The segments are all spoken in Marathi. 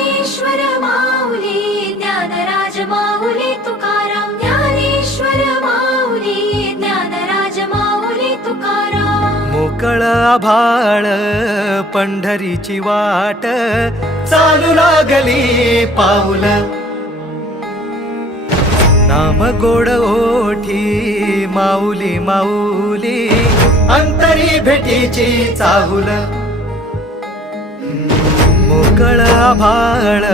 ज्ञानेश्वर माऊली ज्ञानराज माऊली तुकाराम ज्ञानेश्वर माऊली ज्ञानराज माऊली तुकाराम मोकळ आभाळ पंढरीची वाट चालू लागली पाऊल नाम गोड ओठी माऊली माऊली अंतरी भेटीची चाहुल मोकळ आभाळ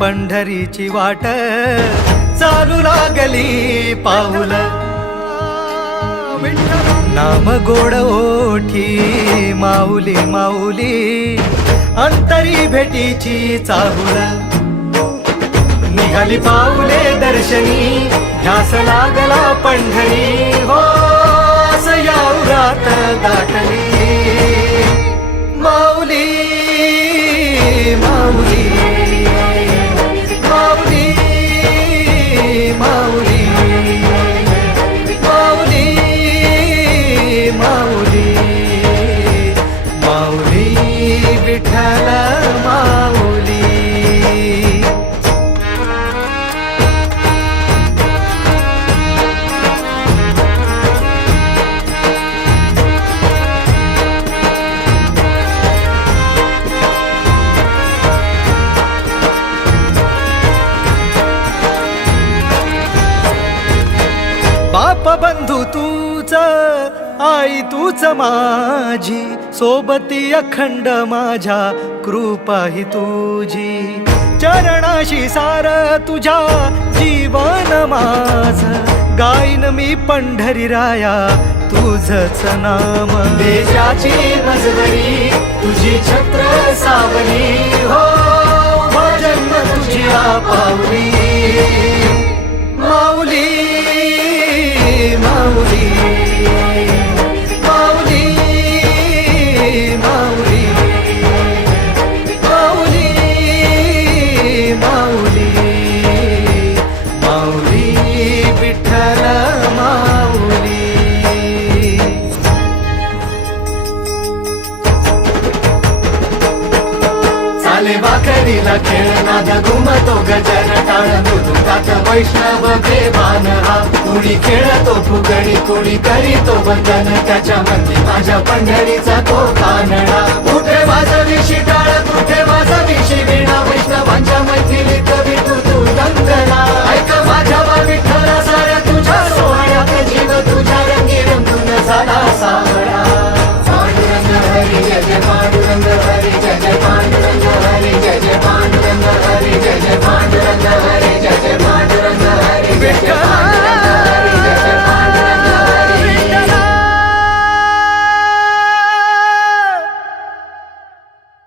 पंढरीची वाट चालू लागली पाऊल नाम गोड ओठी माऊली माऊली अंतरी भेटीची चाहुल निघाली पाऊले दर्शनी ध्यास लागला पंढरी हो सयाउरात दाटली माऊली माऊली माऊली माऊली माऊली माऊली माऊली विठ्ठल माऊली बाप बंधू तूच आई तूच माझी सोबती अखंड माझ्या कृपा ही तुझी चरणाशी सार तुझ्या जीवन माझ गाईन मी पंढरी राया तुझच नाम देशाची मजवरी तुझी छत्र सावली हो भजन तुझी पावली माऊली माऊली माऊली माऊली माऊली माऊली माऊली विठ्ठल माऊली चाले वाकरीला खेळ नाद घुमतो गजर टाळ मृदुंगात वैष्णव देवान हा कुणी खेळतो फुगडी कुणी करीतो वंदन त्याच्या मंदी माझ्या पंढरीचा तो कानडा कुठे वाजवी शिटा